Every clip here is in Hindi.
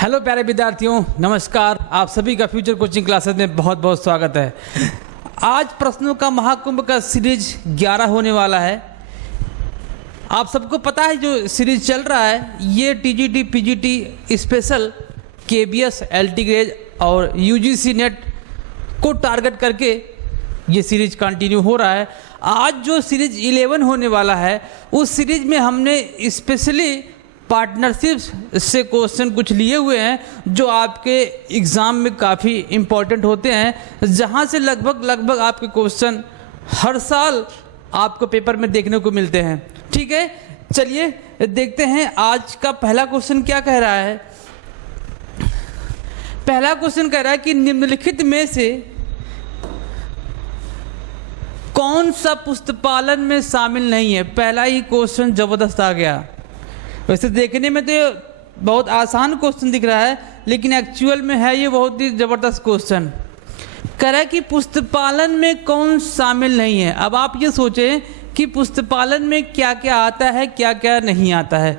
हेलो प्यारे विद्यार्थियों, नमस्कार। आप सभी का फ्यूचर कोचिंग क्लासेस में बहुत बहुत स्वागत है। आज प्रश्नों का महाकुंभ का सीरीज 11 होने वाला है। आप सबको पता है जो सीरीज चल रहा है ये TGT PGT special KBS LT grade और यूजीसी नेट को टारगेट करके ये सीरीज कंटिन्यू हो रहा है। आज जो सीरीज 11 होने वाला है उस सीरीज में हमने स्पेशली पार्टनरशिप से क्वेश्चन कुछ लिए हुए हैं जो आपके एग्ज़ाम में काफ़ी इम्पोर्टेंट होते हैं, जहां से लगभग आपके क्वेश्चन हर साल आपको पेपर में देखने को मिलते हैं। ठीक है, चलिए देखते हैं आज का पहला क्वेश्चन क्या कह रहा है। पहला क्वेश्चन कह रहा है कि निम्नलिखित में से कौन सा पुस्तपालन में शामिल नहीं है। पहला ही क्वेश्चन जबरदस्त आ गया। वैसे देखने में तो बहुत आसान क्वेश्चन दिख रहा है, लेकिन एक्चुअल में है ये बहुत ही ज़बरदस्त क्वेश्चन। कह रहा है कि पुस्तपालन में कौन शामिल नहीं है। अब आप ये सोचें कि पुस्तपालन में क्या क्या आता है, क्या क्या नहीं आता है।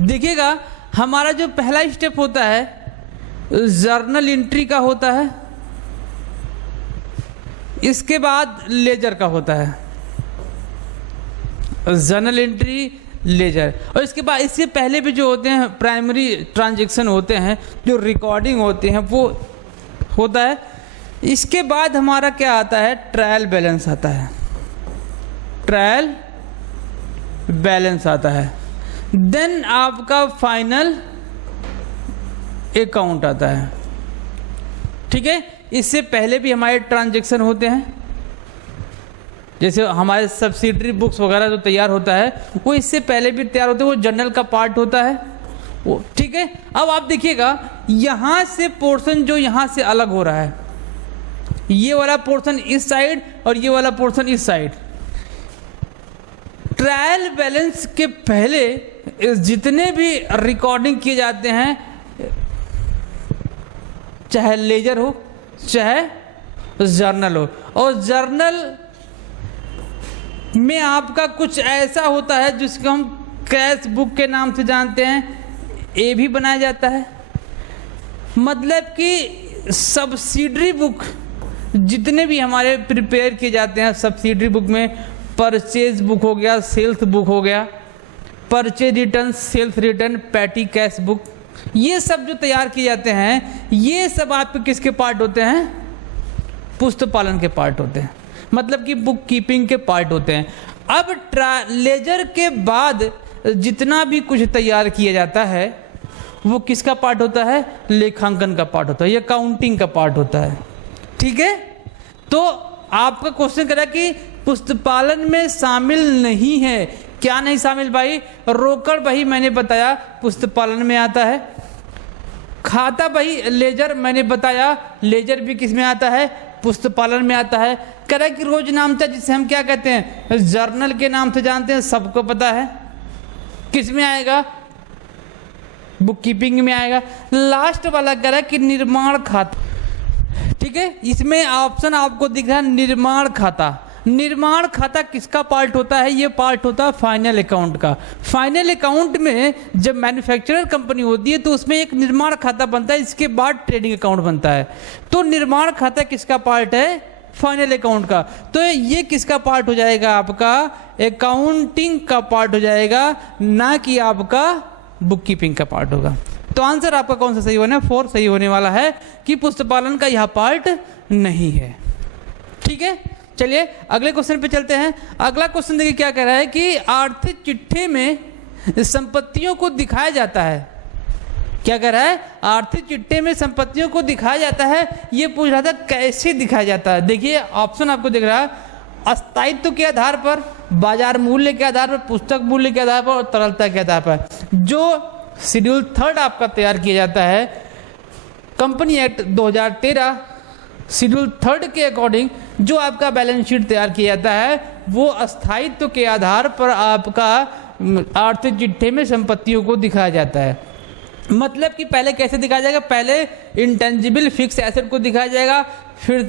देखिएगा, हमारा जो पहला स्टेप होता है जर्नल एंट्री का होता है, इसके बाद लेजर का होता है। जर्नल एंट्री, लेजर, और इसके बाद इससे पहले भी जो होते हैं प्राइमरी ट्रांजैक्शन होते हैं, जो रिकॉर्डिंग होते हैं वो होता है। इसके बाद हमारा क्या आता है, ट्रायल बैलेंस आता है। ट्रायल बैलेंस आता है, देन आपका फाइनल अकाउंट आता है। ठीक है, इससे पहले भी हमारे ट्रांजैक्शन होते हैं, जैसे हमारे सब्सिडरी बुक्स वगैरह जो तैयार होता है वो इससे पहले भी तैयार होते हैं, वो जर्नल का पार्ट होता है वो। ठीक है, अब आप देखिएगा यहाँ से पोर्शन जो यहाँ से अलग हो रहा है, ये वाला पोर्शन इस साइड और ये वाला पोर्शन इस साइड। ट्रायल बैलेंस के पहले जितने भी रिकॉर्डिंग किए जाते हैं, चाहे लेजर हो चाहे जर्नल हो, और जर्नल में आपका कुछ ऐसा होता है जिसको हम कैश बुक के नाम से जानते हैं, ये भी बनाया जाता है। मतलब कि सब्सिडरी बुक जितने भी हमारे प्रिपेयर किए जाते हैं, सब्सिडरी बुक में परचेज बुक हो गया, सेल्स बुक हो गया, purchase return, sales return, petty cash book, ये सब जो तैयार किए जाते हैं ये सब आपके किसके पार्ट होते हैं, पुस्तपालन के पार्ट होते हैं, मतलब कि बुक कीपिंग के पार्ट होते हैं। अब लेजर के बाद जितना भी कुछ तैयार किया जाता है वो किसका पार्ट होता है, लेखांकन का पार्ट होता है, ये काउंटिंग का पार्ट होता है। ठीक है, तो आपका क्वेश्चन करा कि पुस्तपालन में शामिल नहीं है। क्या नहीं शामिल भाई? रोकड़ बही मैंने बताया पुस्तपालन में आता है। खाता बही लेजर मैंने बताया, लेजर भी किस में आता है, पुस्तपालन में आता है। कह कि रोज नामचा जिसे हम क्या कहते हैं, जर्नल के नाम से जानते हैं, सबको पता है, किस में आएगा, बुक कीपिंग में आएगा। लास्ट वाला कह रहा है कि निर्माण खाता। ठीक है, इसमें ऑप्शन आपको दिख रहा है निर्माण खाता। निर्माण खाता किसका पार्ट होता है, ये पार्ट होता है फाइनल अकाउंट का। फाइनल अकाउंट में जब मैन्युफैक्चरर कंपनी होती है तो उसमें एक निर्माण खाता बनता है, इसके बाद ट्रेडिंग अकाउंट बनता है। तो निर्माण खाता किसका पार्ट है, फाइनल अकाउंट का। तो ये किसका पार्ट हो जाएगा, आपका अकाउंटिंग का पार्ट हो जाएगा, ना कि आपका बुक कीपिंग का पार्ट होगा। तो आंसर आपका कौन सा सही होना है, 4 सही होने वाला है कि पुस्तपालन का यह पार्ट नहीं है। ठीक है, चलिए अगले क्वेश्चन पे चलते हैं। अगला क्वेश्चन देखिए क्या कह रहा है कि आर्थिक चिट्ठे में संपत्तियों को दिखाया जाता है। क्या कह रहा है, आर्थिक चिट्ठे में संपत्तियों को दिखाया जाता है। ये पूछ रहा था कैसे दिखाया जाता है। देखिए ऑप्शन आपको दिख रहा है, अस्थायित्व के आधार पर, बाजार मूल्य के आधार पर, पुस्तक मूल्य के आधार पर और तरलता के आधार पर। जो शेड्यूल 3 आपका तैयार किया जाता है कंपनी एक्ट 2013 शेड्यूल 3 के अकॉर्डिंग जो आपका बैलेंस शीट तैयार किया जाता है वो अस्थायित्व के आधार पर आपका आर्थिक चिट्ठे में संपत्तियों को दिखाया जाता है। मतलब कि पहले कैसे दिखाया जाएगा, पहले इंटेंजिबल फिक्स एसेट को दिखाया जाएगा, फिर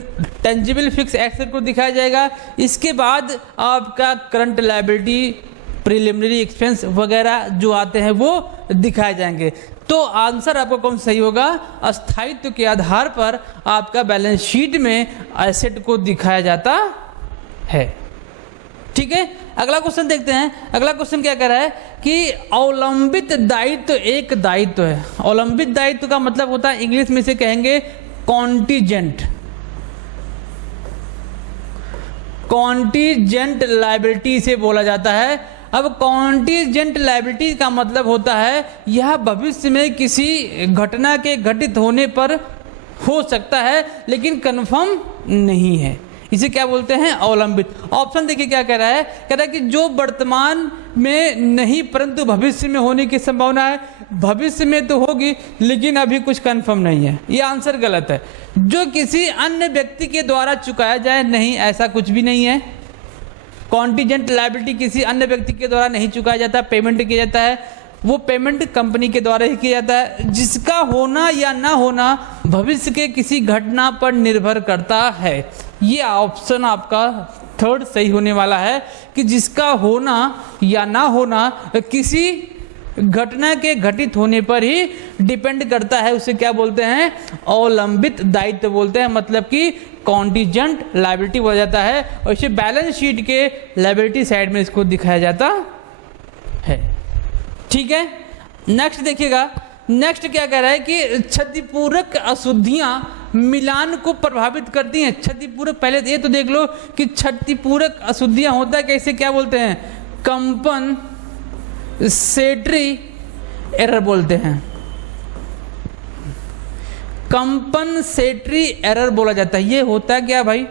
टेंजिबल फिक्स एसेट को दिखाया जाएगा, इसके बाद आपका करंट लायबिलिटी प्रिलिमिनरी एक्सपेंस वगैरह जो आते हैं वो दिखाए जाएंगे। तो आंसर आपका कौन सही होगा? स्थायित्व के आधार पर आपका बैलेंस शीट में एसेट को दिखाया जाता है। ठीक है, अगला क्वेश्चन देखते हैं। अगला क्वेश्चन क्या कह रहा है कि अवलंबित दायित्व एक दायित्व है। अवलंबित दायित्व का मतलब होता है, इंग्लिश में से कहेंगे कॉन्टीजेंट। कॉन्टीजेंट लायबिलिटी से बोला जाता है। अब कॉन्टीजेंट लायबिलिटी का मतलब होता है यह भविष्य में किसी घटना के घटित होने पर हो सकता है लेकिन कन्फर्म नहीं है। इसे क्या बोलते हैं? अवलंबित। ऑप्शन देखिए क्या कह रहा है, कह रहा है कि जो वर्तमान में नहीं परंतु भविष्य में होने की संभावना है। भविष्य में तो होगी लेकिन अभी कुछ कंफर्म नहीं है। ये आंसर गलत है। जो किसी अन्य व्यक्ति के द्वारा चुकाया जाए, नहीं, ऐसा कुछ भी नहीं है। कॉन्टीजेंट लायबिलिटी किसी अन्य व्यक्ति के द्वारा नहीं चुकाया जाता, पेमेंट किया जाता है, वो पेमेंट कंपनी के द्वारा ही किया जाता है। जिसका होना या ना होना भविष्य के किसी घटना पर निर्भर करता है। ये ऑप्शन आपका थर्ड सही होने वाला है कि जिसका होना या ना होना किसी घटना के घटित होने पर ही डिपेंड करता है। उसे क्या बोलते हैं? अवलंबित दायित्व बोलते हैं, मतलब कि कॉन्टीजेंट लायबिलिटी बोला जाता है। और इसे बैलेंस शीट के लायबिलिटी साइड में इसको दिखाया जाता है। ठीक है, नेक्स्ट देखिएगा। नेक्स्ट क्या कह रहा है कि क्षतिपूरक अशुद्धियां मिलान को प्रभावित करती हैं। क्षतिपूरक, पहले ये तो देख लो कि क्षतिपूरक अशुद्धियां होता है कैसे, क्या बोलते हैं? कंपनसेटरी एरर बोलते हैं। कंपनसेटरी एरर बोला जाता है। ये होता है क्या भाई?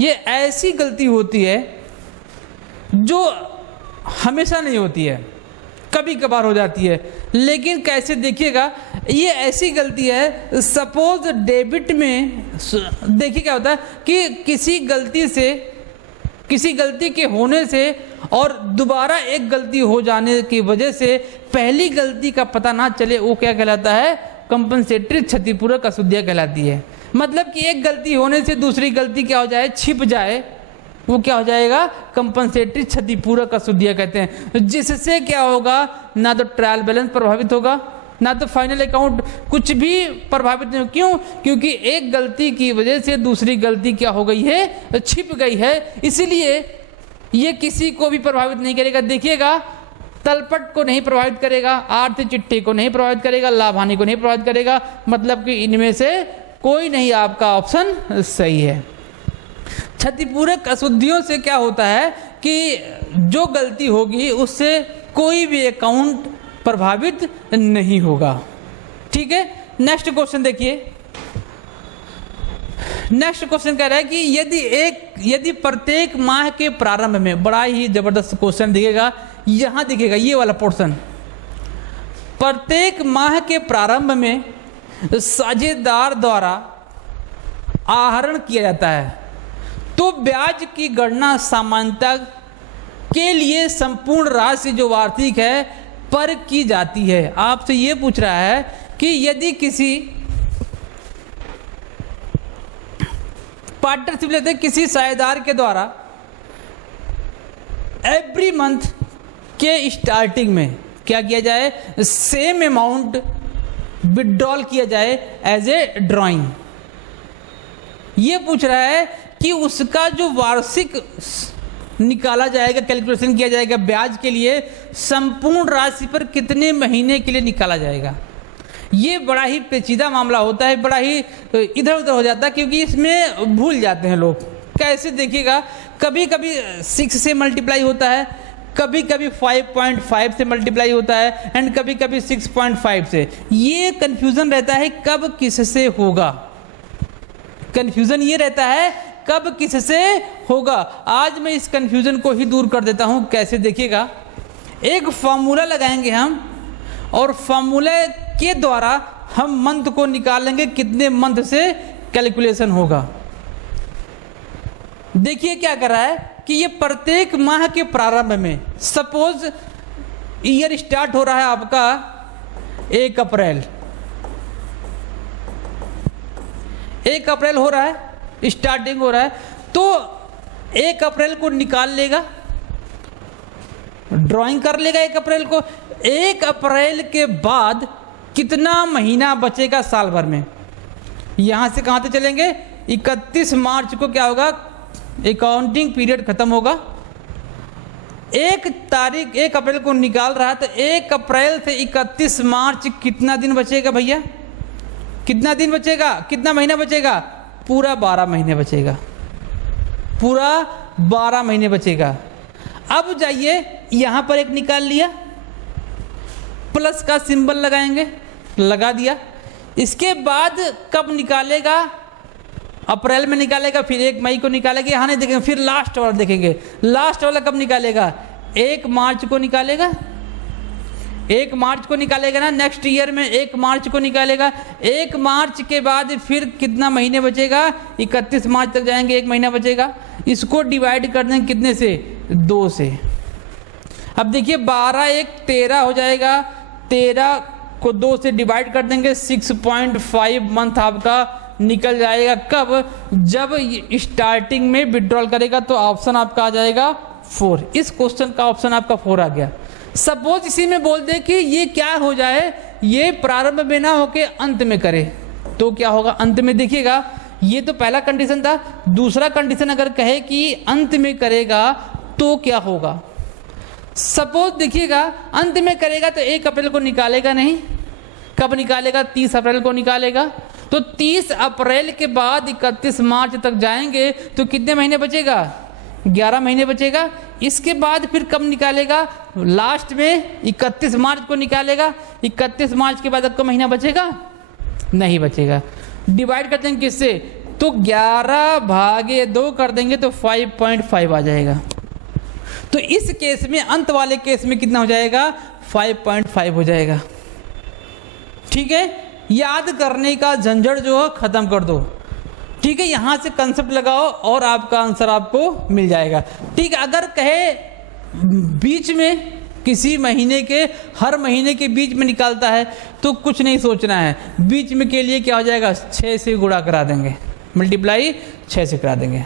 ये ऐसी गलती होती है जो हमेशा नहीं होती है, कभी कभार हो जाती है। लेकिन कैसे, देखिएगा, ये ऐसी गलती है, सपोज डेबिट में देखिए क्या होता है कि किसी गलती के होने से और दोबारा एक गलती हो जाने की वजह से पहली गलती का पता ना चले, वो क्या कहलाता है? कंपनसेटरी क्षतिपूरक अशुद्धियां कहलाती है। मतलब कि एक गलती होने से दूसरी गलती क्या हो जाए? छिप जाए, वो क्या हो जाएगा? कंपनसेटरी क्षतिपूरक अशुद्धियां कहते हैं। जिससे क्या होगा? ना तो ट्रायल बैलेंस प्रभावित होगा, ना तो फाइनल अकाउंट, कुछ भी प्रभावित नहीं। क्यों? क्योंकि एक गलती की वजह से दूसरी गलती क्या हो गई है? छिप गई है। इसीलिए ये किसी को भी प्रभावित नहीं करेगा। देखिएगा, तलपट को नहीं प्रभावित करेगा, आर्थिक चिट्ठी को नहीं प्रभावित करेगा, लाभ हानि को नहीं प्रभावित करेगा। मतलब कि इनमें से कोई नहीं आपका ऑप्शन सही है। क्षतिपूरक अशुद्धियों से क्या होता है कि जो गलती होगी उससे कोई भी अकाउंट प्रभावित नहीं होगा। ठीक है, नेक्स्ट क्वेश्चन देखिए। नेक्स्ट क्वेश्चन कह रहा है कि यदि प्रत्येक माह के प्रारंभ में, बड़ा ही जबरदस्त क्वेश्चन दिखेगा, यहां दिखेगा ये वाला पोर्शन। प्रत्येक माह के प्रारंभ में साझेदार द्वारा आहरण किया जाता है तो ब्याज की गणना सामान्यतः के लिए संपूर्ण राशि जो वार्षिक है पर की जाती है। आपसे ये पूछ रहा है कि यदि किसी पार्टनरशिप लेते किसी साझेदार के द्वारा एवरी मंथ के स्टार्टिंग में क्या किया जाए? सेम अमाउंट विड्रॉल किया जाए एज ए ड्राइंग। ये पूछ रहा है कि उसका जो वार्षिक निकाला जाएगा, कैलकुलेशन किया जाएगा ब्याज के लिए, संपूर्ण राशि पर कितने महीने के लिए निकाला जाएगा। ये बड़ा ही पेचीदा मामला होता है, बड़ा ही इधर उधर हो जाता है, क्योंकि इसमें भूल जाते हैं लोग। कैसे, देखिएगा, कभी कभी 6 से मल्टीप्लाई होता है, कभी कभी 5.5 से मल्टीप्लाई होता है, एंड कभी कभी 6.5 से। ये कंफ्यूजन रहता है कब किससे होगा। कंफ्यूजन ये रहता है कब किससे होगा। आज मैं इस कंफ्यूजन को ही दूर कर देता हूं। कैसे, देखिएगा, एक फॉर्मूला लगाएंगे हम और फॉर्मूले के द्वारा हम मंथ को निकालेंगे, कितने मंथ से कैलकुलेशन होगा। देखिए क्या कर रहा है कि ये प्रत्येक माह के प्रारंभ में, सपोज ईयर स्टार्ट हो रहा है आपका 1 अप्रैल, 1 अप्रैल हो रहा है, स्टार्टिंग हो रहा है, तो 1 अप्रैल को निकाल लेगा ड्राइंग कर लेगा 1 अप्रैल को। 1 अप्रैल के बाद कितना महीना बचेगा साल भर में? यहाँ से कहाँ तक चलेंगे? 31 मार्च को क्या होगा? अकाउंटिंग पीरियड खत्म होगा। 1 अप्रैल को निकाल रहा है तो 1 अप्रैल से 31 मार्च कितना दिन बचेगा भैया? कितना दिन बचेगा? कितना महीना बचेगा? पूरा 12 महीने बचेगा। पूरा 12 महीने बचेगा। अब जाइए यहाँ पर एक निकाल लिया, प्लस का सिंबल लगाएंगे, लगा दिया। इसके बाद कब निकालेगा? अप्रैल में निकालेगा, फिर 1 मई को निकालेगा, यहाँ नहीं देखेंगे, फिर लास्ट वाला देखेंगे। लास्ट वाला कब निकालेगा? 1 मार्च को निकालेगा। 1 मार्च को निकालेगा ना, नेक्स्ट ईयर में 1 मार्च को निकालेगा। 1 मार्च के बाद फिर कितना महीने बचेगा? 31 मार्च तक जाएंगे, 1 महीना बचेगा। इसको डिवाइड कर देंगे कितने से? 2 से। अब देखिए 12 1 13 हो जाएगा। 13 को 2 से डिवाइड कर देंगे, 6.5 मंथ आपका निकल जाएगा। कब? जब स्टार्टिंग में विड्रॉल करेगा। तो ऑप्शन आपका आ जाएगा 4। इस क्वेश्चन का ऑप्शन आपका 4 आ गया। सपोज इसी में बोल दे कि ये क्या हो जाए, ये प्रारंभ में ना होके अंत में करे, तो क्या होगा? अंत में। देखिएगा ये तो पहला कंडीशन था। दूसरा कंडीशन अगर कहे कि अंत में करेगा तो क्या होगा? सपोज देखिएगा अंत में करेगा तो 1 अप्रैल को निकालेगा नहीं। कब निकालेगा? 30 अप्रैल को निकालेगा। तो 30 अप्रैल के बाद 31 मार्च तक जाएंगे तो कितने महीने बचेगा? 11 महीने बचेगा। इसके बाद फिर कब निकालेगा? लास्ट में 31 मार्च को निकालेगा। 31 मार्च के बाद आपका महीना बचेगा? नहीं बचेगा। डिवाइड करते हैं किससे? तो 11/2 कर देंगे तो 5.5 आ जाएगा। तो इस केस में, अंत वाले केस में कितना हो जाएगा? 5.5 हो जाएगा। ठीक है, याद करने का झंझट जो है खत्म कर दो। ठीक है, यहां से कंसेप्ट लगाओ और आपका आंसर आपको मिल जाएगा। ठीक है, अगर कहे बीच में किसी महीने के, हर महीने के बीच में निकालता है तो कुछ नहीं सोचना है। बीच में के लिए क्या हो जाएगा? 6 से गुणा करा देंगे, मल्टीप्लाई 6 से करा देंगे।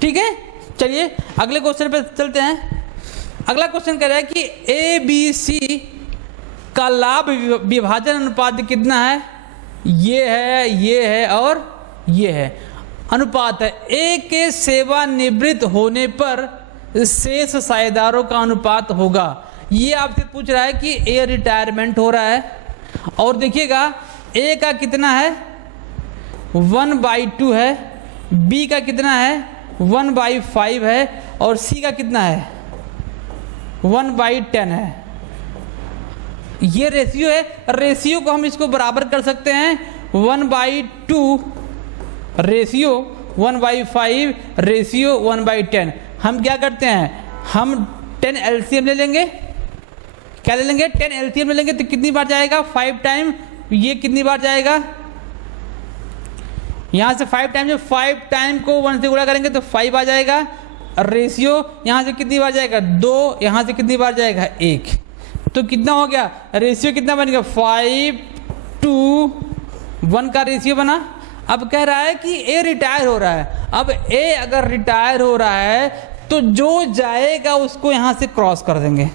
ठीक है, चलिए अगले क्वेश्चन पे चलते हैं। अगला क्वेश्चन कह रहा है कि ABC का लाभ विभाजन अनुपात कितना है? ये है और ये है। अनुपात है A के सेवानिवृत्त होने पर शेष साझेदारों का अनुपात होगा। ये आपसे पूछ रहा है कि A रिटायरमेंट हो रहा है और देखिएगा A का कितना है? 1/2 है। B का कितना है? 1/5 है और C का कितना है? 1/10 है। ये रेशियो है। रेशियो को हम इसको बराबर कर सकते हैं। 1/2 रेशियो 1/5 रेशियो 1/10। हम क्या करते हैं? हम 10 LCM ले लेंगे। क्या ले लेंगे? 10 LCM ले लेंगे तो कितनी बार जाएगा? 5 टाइम। ये कितनी बार जाएगा? यहाँ से 5 टाइम, जो 5 टाइम को 1 से गुणा करेंगे तो 5 आ जाएगा। रेशियो यहाँ से कितनी बार जाएगा? 2। यहाँ से कितनी बार जाएगा? 1। तो कितना हो गया? रेशियो कितना बन गया? 5:1 का रेशियो बना। अब कह रहा है कि A रिटायर हो रहा है। अब A अगर रिटायर हो रहा है तो जो जाएगा उसको यहाँ से क्रॉस कर देंगे,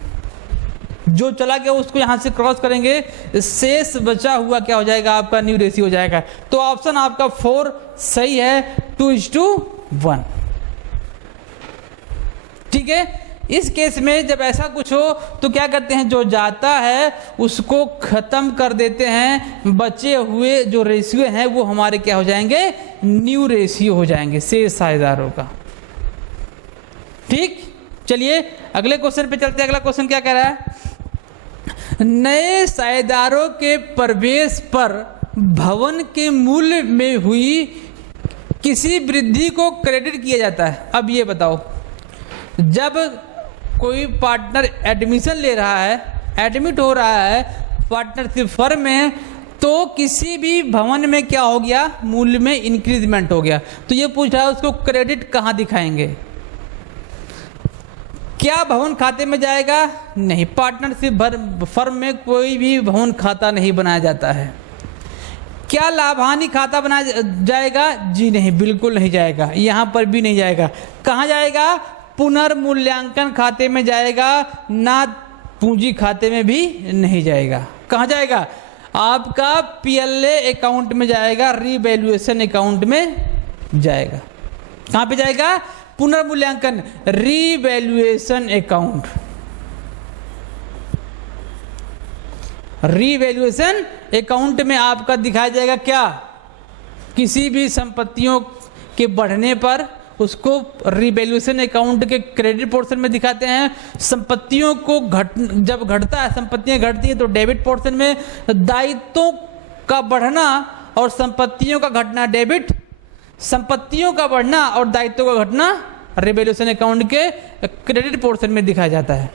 जो चला गया उसको यहाँ से क्रॉस करेंगे। शेष बचा हुआ क्या हो जाएगा? आपका न्यू रेशियो हो जाएगा। तो ऑप्शन आपका 4 सही है, 2:1। ठीक है, इस केस में जब ऐसा कुछ हो तो क्या करते हैं? जो जाता है उसको खत्म कर देते हैं। बचे हुए जो रेशियो हैं वो हमारे क्या हो जाएंगे? न्यू रेशियो हो जाएंगे शेष साझेदारों का। ठीक, चलिए अगले क्वेश्चन पे चलते हैं। अगला क्वेश्चन क्या कह रहा है? नए साझेदारों के प्रवेश पर भवन के मूल्य में हुई किसी वृद्धि को क्रेडिट किया जाता है। अब ये बताओ, जब कोई पार्टनर एडमिशन ले रहा है, एडमिट हो रहा है पार्टनरशिप फर्म में, तो किसी भी भवन में क्या हो गया? मूल्य में इंक्रीजमेंट हो गया। तो ये पूछ रहा है उसको क्रेडिट कहाँ दिखाएंगे? क्या भवन खाते में जाएगा? नहीं, पार्टनरशिप फर्म में कोई भी भवन खाता नहीं बनाया जाता है। क्या लाभानी खाता बनाया जाएगा? जी नहीं, बिल्कुल नहीं जाएगा। यहाँ पर भी नहीं जाएगा। कहाँ जाएगा? पुनर्मूल्यांकन खाते में जाएगा, ना पूंजी खाते में भी नहीं जाएगा। कहाँ जाएगा? आपका पीएलए अकाउंट में जाएगा, रीवैल्यूएशन अकाउंट में जाएगा। कहाँ पे जाएगा? पुनर्मूल्यांकन, रीवैल्यूएशन अकाउंट। रीवैल्यूएशन अकाउंट में आपका दिखाया जाएगा क्या? किसी भी संपत्तियों के बढ़ने पर उसको रिवैल्यूएशन अकाउंट के क्रेडिट पोर्शन में दिखाते हैं। संपत्तियों को जब घटता है, संपत्तियां घटती हैं तो डेबिट पोर्शन में, दायित्वों का बढ़ना और संपत्तियों का घटना डेबिट, संपत्तियों का बढ़ना और दायित्वों का घटना रिवैल्यूएशन अकाउंट के क्रेडिट पोर्शन में दिखाया जाता है।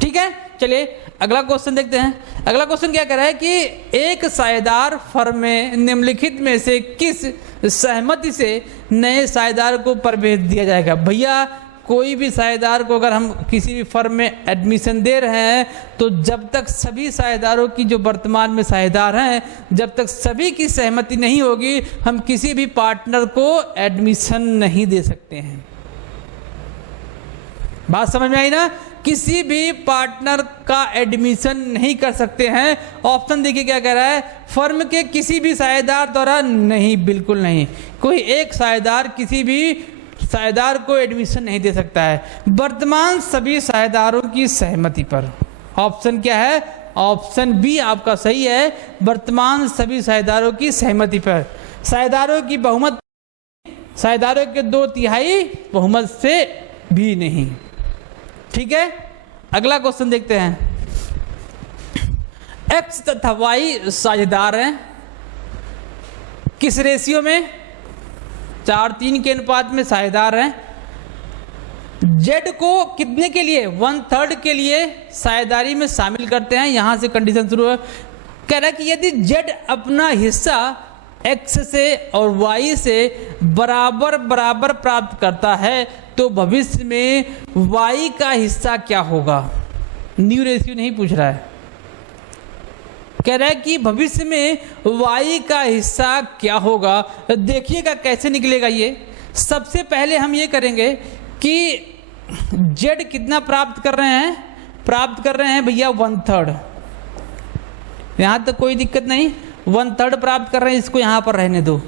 ठीक है, चलिए अगला क्वेश्चन देखते हैं। अगला क्वेश्चन क्या कह रहा है कि एक साझेदार फर्म में निम्नलिखित में से किस सहमति से नए साझेदार को प्रवेश दिया जाएगा? भैया कोई भी साझेदार को अगर हम किसी भी फर्म में एडमिशन दे रहे हैं तो जब तक सभी साझेदारों की, जो वर्तमान में साझेदार हैं, जब तक सभी की सहमति नहीं होगी हम किसी भी पार्टनर को एडमिशन नहीं दे सकते हैं। बात समझ में आई ना? किसी भी पार्टनर का एडमिशन नहीं कर सकते हैं। ऑप्शन देखिए क्या कह रहा है, फर्म के किसी भी साझेदार द्वारा नहीं, बिल्कुल नहीं। कोई एक साझेदार किसी भी साझेदार को एडमिशन नहीं दे सकता है। वर्तमान सभी साझेदारों की सहमति पर। ऑप्शन क्या है? ऑप्शन बी आपका सही है, वर्तमान सभी साझेदारों की सहमति पर। साझेदारों की बहुमत, साझेदारों के 2/3 बहुमत से भी नहीं। ठीक है, अगला क्वेश्चन देखते हैं। एक्स तथा वाई साझेदार हैं, किस रेशियो में? 4:3 के अनुपात में साझेदार हैं। जेड को कितने के लिए? 1/3 के लिए साझेदारी में शामिल करते हैं। यहां से कंडीशन शुरू है। कह रहा है कि यदि जेड अपना हिस्सा एक्स से और वाई से बराबर बराबर प्राप्त करता है तो भविष्य में वाई का हिस्सा क्या होगा? न्यू रेशियो नहीं पूछ रहा है, कह रहा है कि भविष्य में वाई का हिस्सा क्या होगा। देखिएगा कैसे निकलेगा ये। सबसे पहले हम ये करेंगे कि जेड कितना प्राप्त कर रहे हैं? प्राप्त कर रहे हैं भैया 1/3। यहां तक कोई दिक्कत नहीं, 1/3 प्राप्त कर रहे हैं, इसको यहां पर रहने दो।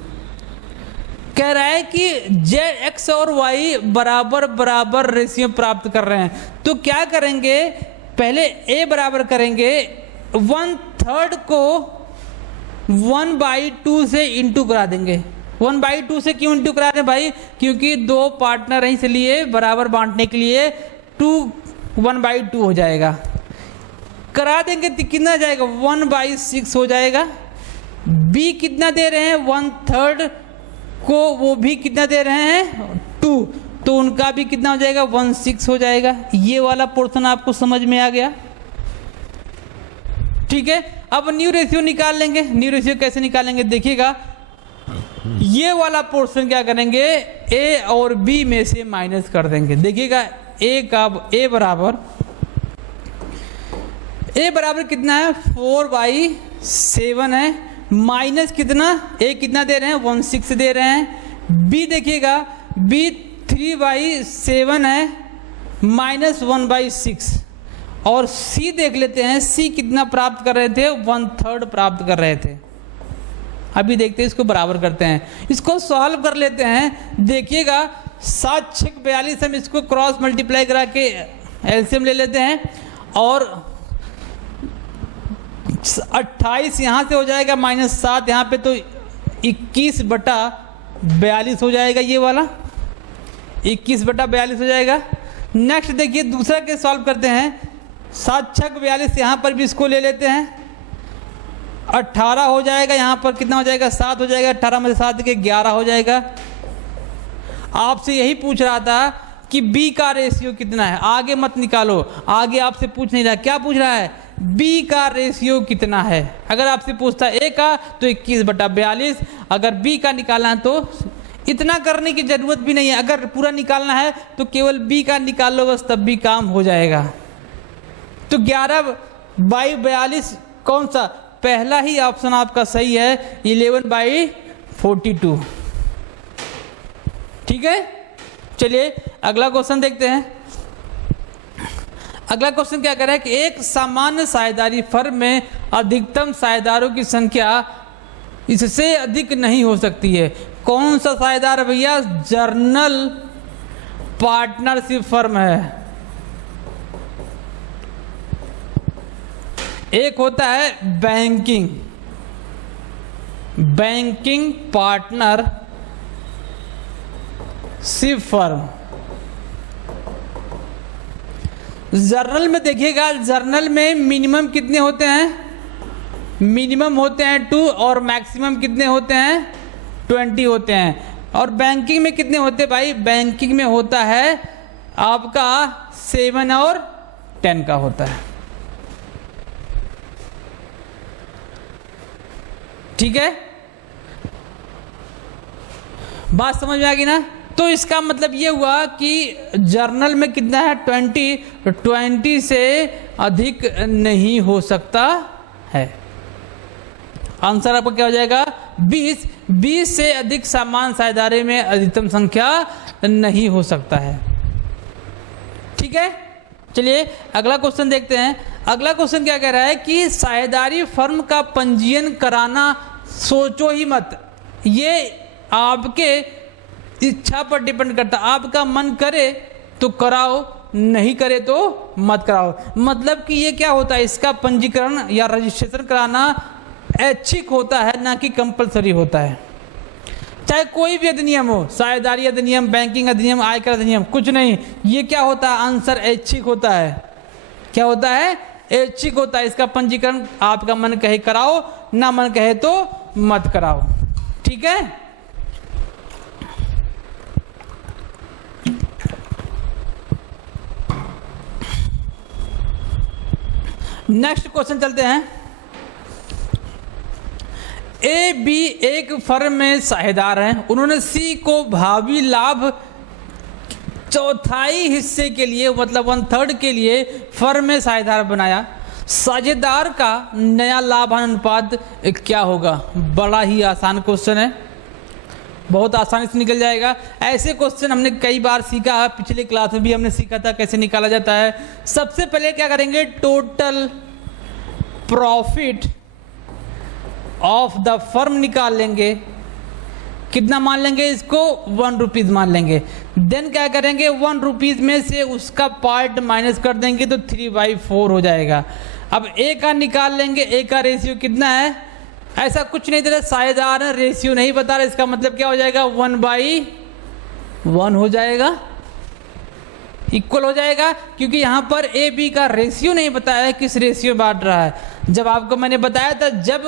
कह रहा है कि जेड एक्स और वाई बराबर बराबर रेशियो प्राप्त कर रहे हैं तो क्या करेंगे? पहले ए बराबर करेंगे 1/3 को 1/2 से इंटू करा देंगे। 1/2 से क्यों इंटू करा रहे हैं भाई? क्योंकि दो पार्टनर हैं, इसलिए बराबर बांटने के लिए 1/2 हो जाएगा। करा देंगे तो कितना जाएगा? 1/6 हो जाएगा। बी कितना दे रहे हैं? 1/3 को वो भी कितना दे रहे हैं? 2, तो उनका भी कितना हो जाएगा? 1/6 हो जाएगा। ये वाला पोर्शन आपको समझ में आ गया? ठीक है, अब न्यू रेशियो निकाल लेंगे। न्यू रेशियो कैसे निकालेंगे देखिएगा। ये वाला पोर्शन क्या करेंगे? ए और बी में से माइनस कर देंगे। देखिएगा ए बराबर कितना है? 4/7 है। माइनस कितना? ए कितना दे रहे हैं? 1/6 दे रहे हैं। बी देखिएगा, बी 3/7 है माइनस 1/6। और सी देख लेते हैं, सी कितना प्राप्त कर रहे थे? 1/3 प्राप्त कर रहे थे। अभी देखते हैं, इसको बराबर करते हैं, इसको सॉल्व कर लेते हैं। देखिएगा 7 × 6 = 42, हम इसको क्रॉस मल्टीप्लाई करा के एलसीएम ले लेते हैं और 28 यहाँ से हो जाएगा -7 यहाँ पे, तो 21/42 हो जाएगा। ये वाला 21/42 हो जाएगा। नेक्स्ट देखिए दूसरा केस सॉल्व करते हैं। 7 × 6 = 42, यहाँ पर भी इसको ले लेते हैं। 18 हो जाएगा, यहाँ पर कितना हो जाएगा? 7 हो जाएगा। 18 में से 7 के 11 हो जाएगा। आपसे यही पूछ रहा था कि बी का रेशियो कितना है। आगे मत निकालो, आगे आपसे पूछ नहीं रहा। क्या पूछ रहा है? बी का रेशियो कितना है। अगर आपसे पूछता है ए का तो 21/42, अगर बी का निकालना है तो इतना करने की जरूरत भी नहीं है। अगर पूरा निकालना है तो केवल बी का निकाल लो बस, तब भी काम हो जाएगा। तो 11/42 कौन सा? पहला ही ऑप्शन आपका सही है, 11/42। ठीक है, चलिए अगला क्वेश्चन देखते हैं। अगला क्वेश्चन क्या कह रहा है कि एक सामान्य साझेदारी फर्म में अधिकतम साझेदारों की संख्या इससे अधिक नहीं हो सकती है। कौन सा साझेदार है भैया? जर्नल पार्टनरशिप फर्म है। एक होता है बैंकिंग पार्टनरशिप फर्म। जर्नल में देखिएगा, जर्नल में मिनिमम कितने होते हैं? मिनिमम होते हैं 2 और मैक्सिमम कितने होते हैं? 20 होते हैं। और बैंकिंग में कितने होते हैं भाई? बैंकिंग में होता है आपका 7 और 10 का होता है। ठीक है, बात समझ में आ गई ना? तो इसका मतलब ये हुआ कि जर्नल में कितना है? 20, तो 20 से अधिक नहीं हो सकता है। आंसर आपका क्या हो जाएगा? 20 से अधिक सामान्य साझेदारी में अधिकतम संख्या नहीं हो सकता है। ठीक है, चलिए अगला क्वेश्चन देखते हैं। अगला क्वेश्चन क्या कह रहा है कि साझेदारी फर्म का पंजीयन कराना सोचो ही मत। ये आपके इच्छा पर डिपेंड करता है। आपका मन करे तो कराओ, नहीं करे तो मत कराओ। मतलब कि ये क्या होता है, इसका पंजीकरण या रजिस्ट्रेशन कराना ऐच्छिक होता है, ना कि कंपलसरी होता है। चाहे कोई भी अधिनियम हो, साझेदारी अधिनियम, बैंकिंग अधिनियम, आयकर अधिनियम, कुछ नहीं, ये क्या होता है? आंसर ऐच्छिक होता है। क्या होता है? ऐच्छिक होता है। इसका पंजीकरण आपका मन कहे कराओ, ना मन कहे तो मत कराओ। ठीक है, नेक्स्ट क्वेश्चन चलते हैं। ए बी एक फर्म में साझेदार हैं। उन्होंने सी को भावी लाभ 1/4 हिस्से के लिए, मतलब 1/3 के लिए फर्म में साझेदार बनाया। साझेदार का नया लाभांश अनुपात क्या होगा? बड़ा ही आसान क्वेश्चन है, बहुत आसानी से निकल जाएगा। ऐसे क्वेश्चन हमने कई बार सीखा है, पिछले क्लास में भी हमने सीखा था कैसे निकाला जाता है। सबसे पहले क्या करेंगे? Total profit of the firm निकाल लेंगे। कितना मान लेंगे इसको? 1 रुपीज़ मान लेंगे। देन क्या करेंगे? 1 रुपीज़ में से उसका पार्ट माइनस कर देंगे तो 3/4 हो जाएगा। अब ए का निकाल लेंगे। ए का रेशियो कितना है? ऐसा कुछ नहीं दे रहा, साझेदार है, रेशियो नहीं बता रहा। इसका मतलब क्या हो जाएगा? 1/1 हो जाएगा, इक्वल हो जाएगा, क्योंकि यहाँ पर ए बी का रेशियो नहीं बताया किस रेशियो बांट रहा है। जब आपको मैंने बताया था, जब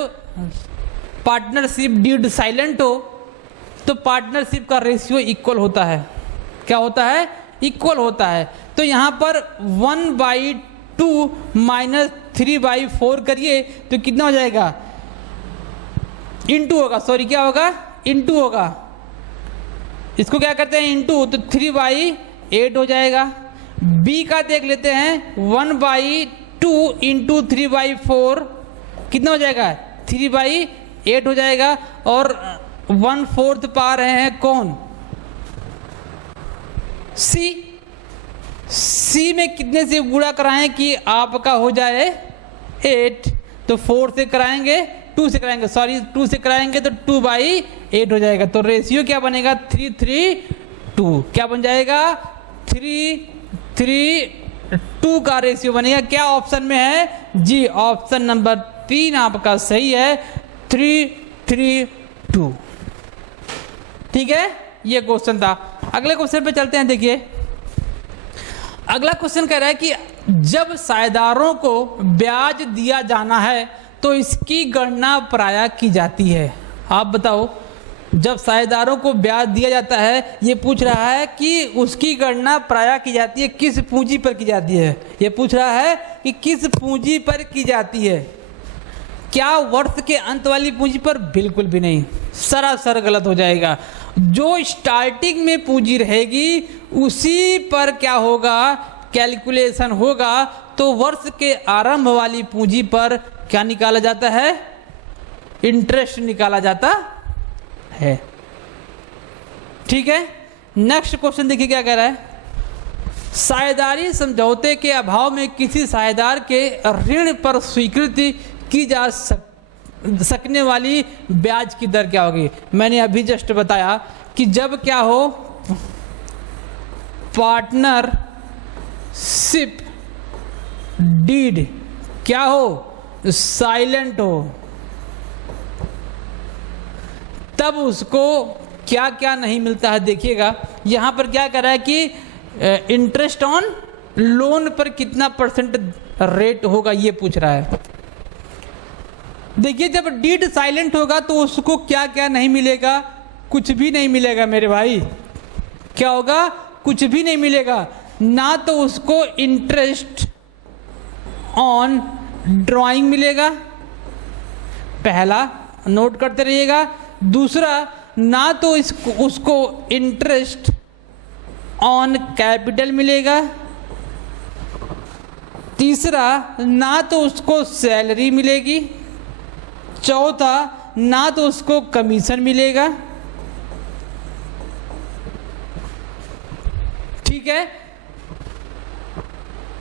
पार्टनरशिप डीड साइलेंट हो तो पार्टनरशिप का रेशियो इक्वल होता है। क्या होता है? इक्वल होता है। तो यहाँ पर 1/2 माइनस 3/4 करिए तो कितना हो जाएगा? इंटू होगा, सॉरी क्या होगा? इंटू होगा। इसको क्या करते हैं? इंटू, तो 3/8 हो जाएगा। बी का देख लेते हैं, 1/2 इंटू 3/4 कितना हो जाएगा? 3/8 हो जाएगा। और 1/4 पा रहे हैं कौन? सी में कितने से गुणा कराएं कि आपका हो जाए 8? तो 4 से कराएंगे, 2 से कराएंगे, सॉरी 2 से कराएंगे तो 2/8 हो जाएगा। तो रेशियो क्या बनेगा? 3:3:2। क्या बन जाएगा? 3:3:2 का रेशियो बनेगा। क्या ऑप्शन में है? जी, ऑप्शन नंबर 3 आपका सही है, 3:3:2। ठीक है, ये क्वेश्चन था। अगले क्वेश्चन पे चलते हैं। देखिए अगला क्वेश्चन कह रहा है कि जब साझेदारों को ब्याज दिया जाना है तो इसकी गणना प्रायः की जाती है। आप बताओ, जब साझेदारों को ब्याज दिया जाता है, ये पूछ रहा है कि उसकी गणना प्रायः की जाती है, किस पूंजी पर की जाती है? ये पूछ रहा है कि किस पूंजी पर की जाती है। क्या वर्ष के अंत वाली पूंजी पर? बिल्कुल भी नहीं, सरासर गलत हो जाएगा। जो स्टार्टिंग में पूंजी रहेगी उसी पर क्या होगा? कैलकुलेशन होगा। तो वर्ष के आरंभ वाली पूंजी पर क्या निकाला जाता है? इंटरेस्ट निकाला जाता है। ठीक है, नेक्स्ट क्वेश्चन देखिए क्या कह रहा है। साझेदारी समझौते के अभाव में किसी साझेदार के ऋण पर स्वीकृति की जा सकने वाली ब्याज की दर क्या होगी। मैंने अभी जस्ट बताया कि जब क्या हो, पार्टनरशिप डीड क्या हो, साइलेंट हो, तब उसको क्या क्या नहीं मिलता है। देखिएगा यहां पर क्या कर रहा है कि इंटरेस्ट ऑन लोन पर कितना परसेंट रेट होगा ये पूछ रहा है। देखिए जब डीड साइलेंट होगा तो उसको क्या क्या नहीं मिलेगा, कुछ भी नहीं मिलेगा मेरे भाई। क्या होगा, कुछ भी नहीं मिलेगा। ना तो उसको इंटरेस्ट ऑन ड्राइंग मिलेगा, पहला नोट करते रहिएगा। दूसरा, ना तो उसको इंटरेस्ट ऑन कैपिटल मिलेगा। तीसरा, ना तो उसको सैलरी मिलेगी। चौथा, ना तो उसको कमीशन मिलेगा। ठीक है।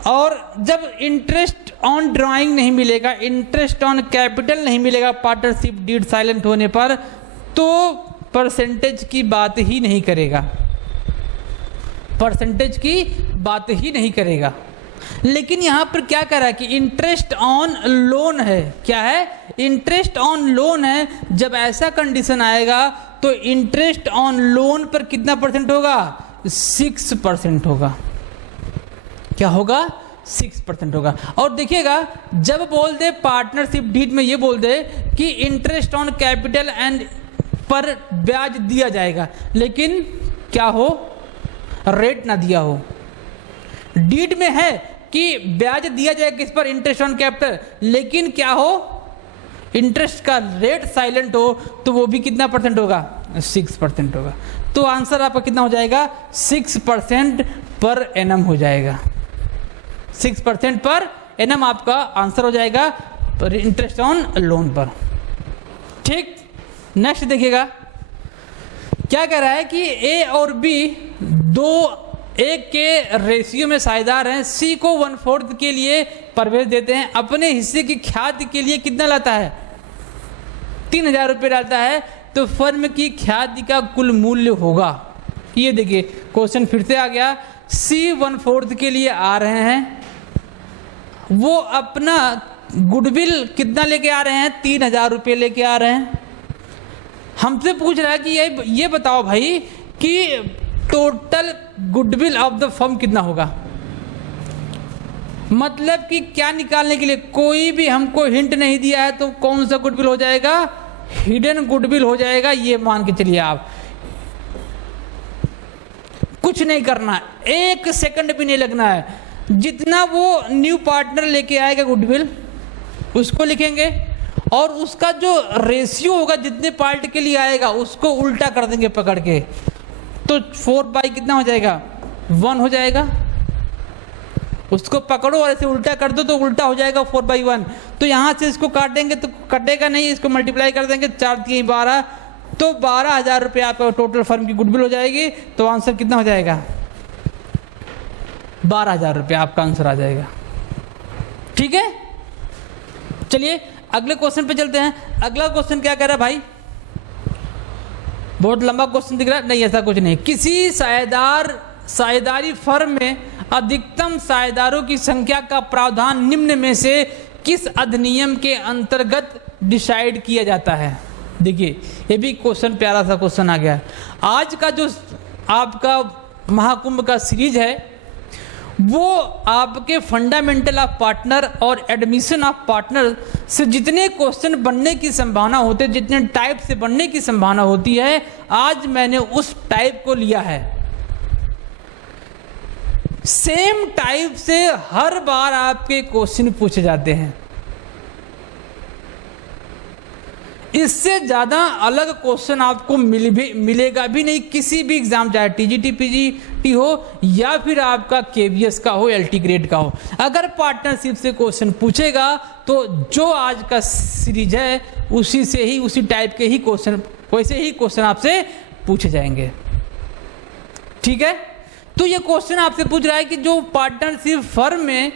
और जब इंटरेस्ट ऑन ड्राइंग नहीं मिलेगा, इंटरेस्ट ऑन कैपिटल नहीं मिलेगा पार्टनरशिप डीड साइलेंट होने पर, तो परसेंटेज की बात ही नहीं करेगा, परसेंटेज की बात ही नहीं करेगा। लेकिन यहां पर क्या कर रहा है कि इंटरेस्ट ऑन लोन है। क्या है, इंटरेस्ट ऑन लोन है। जब ऐसा कंडीशन आएगा तो इंटरेस्ट ऑन लोन पर कितना परसेंट होगा, 6% होगा। क्या होगा, 6% होगा। और देखिएगा जब बोल दे पार्टनरशिप डीड में ये बोल दे कि इंटरेस्ट ऑन कैपिटल एंड पर ब्याज दिया जाएगा, लेकिन क्या हो, रेट ना दिया हो। डीड में है कि ब्याज दिया जाएगा किस पर, इंटरेस्ट ऑन कैपिटल, लेकिन क्या हो, इंटरेस्ट का रेट साइलेंट हो, तो वो भी कितना परसेंट होगा, 6% होगा। तो आंसर आपका कितना हो जाएगा, 6% पर एनम हो जाएगा। 6% पर एनम आपका आंसर हो जाएगा पर इंटरेस्ट ऑन लोन पर। ठीक, नेक्स्ट देखिएगा क्या कह रहा है कि ए और बी दो एक के रेशियो में साझेदार हैं। सी को 1/4 के लिए प्रवेश देते हैं, अपने हिस्से की ख्याति के लिए कितना लाता है, 3000 रुपये डालता है, तो फर्म की ख्याति का कुल मूल्य होगा। ये देखिए क्वेश्चन फिर से आ गया। सी 1/4 के लिए आ रहे हैं, वो अपना गुडविल कितना लेके आ रहे हैं, 3000 रुपये लेके आ रहे हैं। हमसे पूछ रहा है कि ये बताओ भाई कि total goodwill of the firm कितना होगा। मतलब कि क्या निकालने के लिए कोई भी हमको हिंट नहीं दिया है, तो कौन सा गुडविल हो जाएगा, हिडन गुडविल हो जाएगा। ये मान के चलिए आप, कुछ नहीं करना है, 1 सेकंड भी नहीं लगना है। जितना वो न्यू पार्टनर लेके आएगा गुडविल, उसको लिखेंगे, और उसका जो रेशियो होगा जितने पार्ट के लिए आएगा उसको उल्टा कर देंगे पकड़ के, तो 4 कितना हो जाएगा, 1 हो जाएगा। उसको पकड़ो और ऐसे उल्टा कर दो तो उल्टा हो जाएगा 4/1। तो यहाँ से इसको काटेंगे तो कटेगा नहीं, इसको मल्टीप्लाई कर देंगे, 4 3 12, तो 12,000 रुपये आपका टोटल फर्म की गुडविल हो जाएगी। तो आंसर कितना हो जाएगा, 12,000 रुपये आपका आंसर आ जाएगा। ठीक है, चलिए अगले क्वेश्चन पे चलते हैं। अगला क्वेश्चन क्या कह रहा है भाई, बहुत लंबा क्वेश्चन दिख रहा है, नहीं ऐसा कुछ नहीं। किसी साझेदारी फर्म में अधिकतम साझेदारों की संख्या का प्रावधान निम्न में से किस अधिनियम के अंतर्गत डिसाइड किया जाता है। देखिए ये भी क्वेश्चन प्यारा सा क्वेश्चन आ गया। आज का जो आपका महाकुंभ का सीरीज है वो आपके फंडामेंटल ऑफ पार्टनर और एडमिशन ऑफ पार्टनर से जितने क्वेश्चन बनने की संभावना होती है, जितने टाइप से बनने की संभावना होती है, आज मैंने उस टाइप को लिया है। सेम टाइप से हर बार आपके क्वेश्चन पूछे जाते हैं। इससे ज्यादा अलग क्वेश्चन आपको मिलेगा भी नहीं किसी भी एग्जाम, चाहे टीजीटी पीजीटी हो या फिर आपका केवीएस का हो, एलटी ग्रेड का हो। अगर पार्टनरशिप से क्वेश्चन पूछेगा तो जो आज का सीरीज है उसी से ही, उसी टाइप के ही क्वेश्चन, वैसे ही क्वेश्चन आपसे पूछे जाएंगे। ठीक है, तो ये क्वेश्चन आपसे पूछ रहा है कि जो पार्टनरशिप फर्म में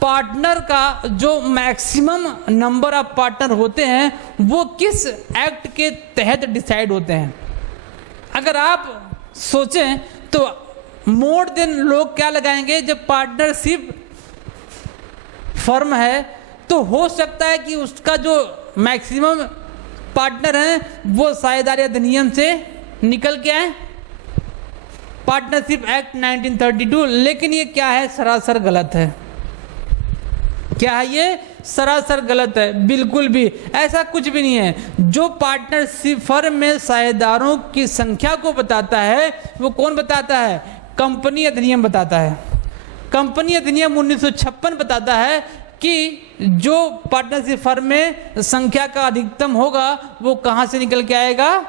पार्टनर का जो मैक्सिमम नंबर ऑफ पार्टनर होते हैं वो किस एक्ट के तहत डिसाइड होते हैं। अगर आप सोचें तो मोर देन लोग क्या लगाएंगे, जब पार्टनरशिप फर्म है तो हो सकता है कि उसका जो मैक्सिमम पार्टनर है वो साझेदारी अधिनियम से निकल के आए, पार्टनरशिप एक्ट 1932। लेकिन ये क्या है, सरासर गलत है। क्या है ये, सरासर गलत है, बिल्कुल भी ऐसा कुछ भी नहीं है। जो पार्टनरशिप फर्म में साझेदारों की संख्या को बताता है वो कौन बताता है, कंपनी अधिनियम बताता है। कंपनी अधिनियम 1956 बताता है कि जो पार्टनरशिप फर्म में संख्या का अधिकतम होगा वो कहां से निकल के आएगा,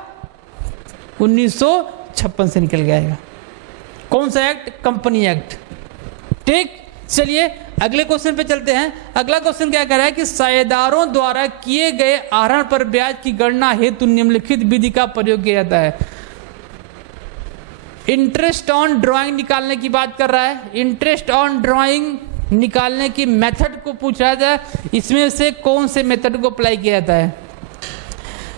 1956 से निकल के आएगा। कौन सा एक्ट, कंपनी एक्ट। ठीक, चलिए अगले क्वेश्चन पे चलते हैं। अगला क्वेश्चन क्या कह रहा है कि साझेदारों द्वारा किए गए आहरण पर ब्याज की गणना हेतु निम्नलिखित विधि का प्रयोग किया जाता है। इंटरेस्ट ऑन ड्राइंग निकालने की बात कर रहा है। इंटरेस्ट ऑन ड्राइंग निकालने की मेथड को पूछ रहा था, इसमें से कौन से मेथड को अप्लाई किया जाता है।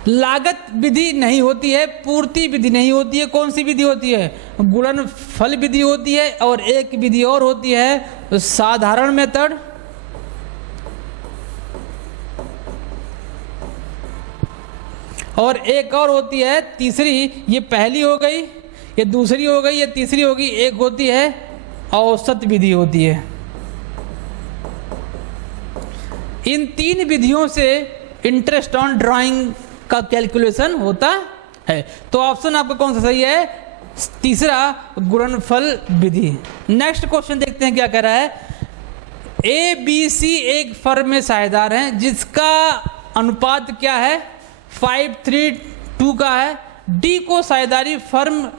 लागत विधि नहीं होती है, पूर्ति विधि नहीं होती है, कौन सी विधि होती है, गुणनफल विधि होती है, और एक विधि और होती है साधारण मेथड। और एक और होती है तीसरी, ये पहली हो गई, ये दूसरी हो गई, ये तीसरी होगी, एक होती है औसत विधि होती है। इन तीन विधियों से इंटरेस्ट ऑन ड्राइंग का कैलकुलेशन होता है। तो ऑप्शन आपका कौन सा सही है, तीसरा गुणनफल विधि। नेक्स्ट क्वेश्चन देखते हैं क्या कह रहा है। ए बी सी एक फर्म में साझेदार हैं जिसका अनुपात क्या है, 5:3:2 का है। डी को साझेदारी फर्म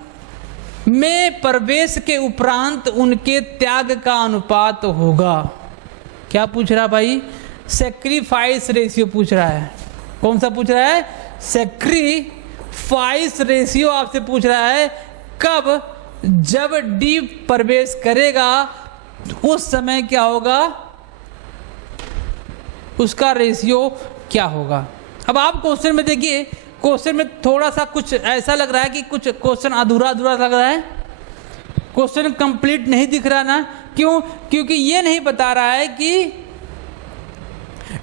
में प्रवेश के उपरांत उनके त्याग का अनुपात होगा। क्या पूछ रहा भाई, सैक्रिफाइस रेशियो पूछ रहा है। कौन सा पूछ रहा है, सैक्रिफाइस रेशियो आपसे पूछ रहा है। कब, जब डी प्रवेश करेगा उस समय क्या होगा, उसका रेशियो क्या होगा। अब आप क्वेश्चन में देखिए, क्वेश्चन में थोड़ा सा कुछ ऐसा लग रहा है कि कुछ क्वेश्चन अधूरा अधूरा लग रहा है, क्वेश्चन कंप्लीट नहीं दिख रहा ना। क्यों, क्योंकि ये नहीं बता रहा है कि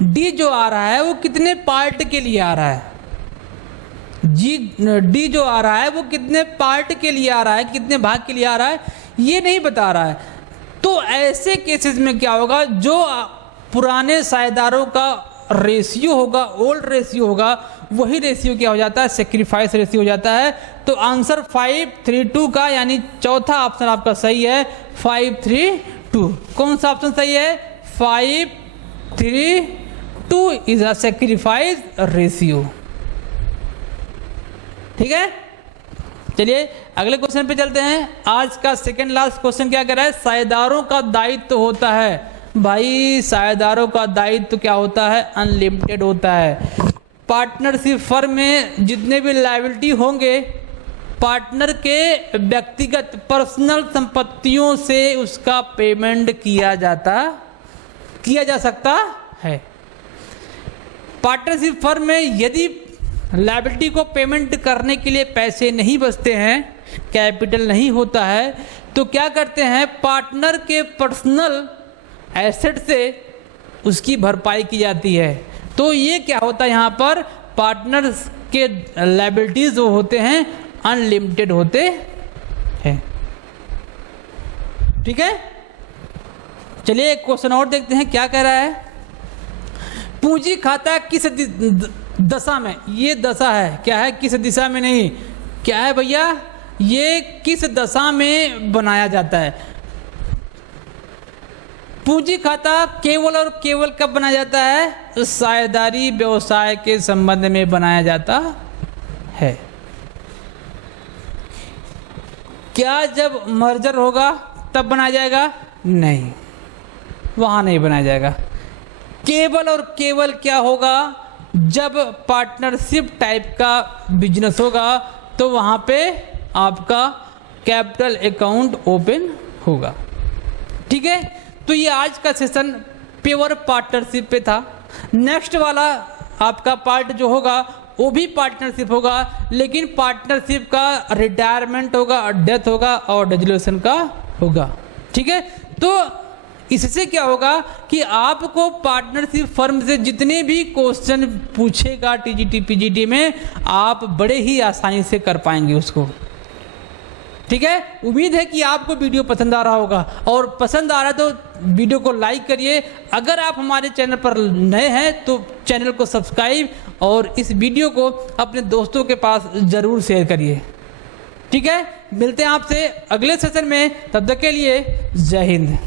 डी जो आ रहा है वो कितने पार्ट के लिए आ रहा है। डी जो आ रहा है वो कितने पार्ट के लिए आ रहा है, कितने भाग के लिए आ रहा है, ये नहीं बता रहा है। तो ऐसे केसेस में क्या होगा, जो पुराने साझेदारों का रेशियो होगा, ओल्ड रेशियो होगा, वही रेशियो क्या हो जाता है, सैक्रिफाइस रेशियो हो जाता है। तो आंसर 5:3:2 का, यानी चौथा ऑप्शन आपका सही है, 5:3:2। कौन सा ऑप्शन सही है, 5:3:2 इज अ सैक्रिफाइस रेशियो। ठीक है, चलिए अगले क्वेश्चन पे चलते हैं। आज का सेकंड लास्ट क्वेश्चन क्या कह रहा है, साझेदारों का दायित्व होता है। भाई साझेदारों का दायित्व क्या होता है, अनलिमिटेड होता है। पार्टनरशिप फर्म में जितने भी लायबिलिटी होंगे, पार्टनर के व्यक्तिगत पर्सनल संपत्तियों से उसका पेमेंट किया जा सकता है। पार्टनरशिप फर्म में यदि लायबिलिटी को पेमेंट करने के लिए पैसे नहीं बचते हैं, कैपिटल नहीं होता है, तो क्या करते हैं, पार्टनर के पर्सनल एसेट से उसकी भरपाई की जाती है। तो ये क्या होता है, यहाँ पर पार्टनर के लायबिलिटीज जो होते हैं अनलिमिटेड होते हैं। ठीक है, चलिए एक क्वेश्चन और देखते हैं क्या कह रहा है। पूंजी खाता किस दशा में, ये दशा है, क्या है, किस दिशा में नहीं, क्या है भैया, ये किस दशा में बनाया जाता है। पूंजी खाता केवल और केवल कब बनाया जाता है, साझेदारी व्यवसाय के संबंध में बनाया जाता है। क्या जब मर्जर होगा तब बनाया जाएगा, नहीं, वहां नहीं बनाया जाएगा। केवल और केवल क्या होगा, जब पार्टनरशिप टाइप का बिजनेस होगा तो वहां पे आपका कैपिटल अकाउंट ओपन होगा। ठीक है, तो ये आज का सेशन प्योर पार्टनरशिप पे था। नेक्स्ट वाला आपका पार्ट जो होगा वो भी पार्टनरशिप होगा, लेकिन पार्टनरशिप का रिटायरमेंट होगा, डेथ होगा और डिसोल्यूशन का होगा। ठीक है, तो इससे क्या होगा कि आपको पार्टनरशिप फर्म से जितने भी क्वेश्चन पूछेगा टीजीटी पीजीटी में, आप बड़े ही आसानी से कर पाएंगे उसको। ठीक है, उम्मीद है कि आपको वीडियो पसंद आ रहा होगा, और पसंद आ रहा है तो वीडियो को लाइक करिए। अगर आप हमारे चैनल पर नए हैं तो चैनल को सब्सक्राइब और इस वीडियो को अपने दोस्तों के पास ज़रूर शेयर करिए। ठीक है, मिलते हैं आपसे अगले सेशन में, तब तक के लिए जय हिंद।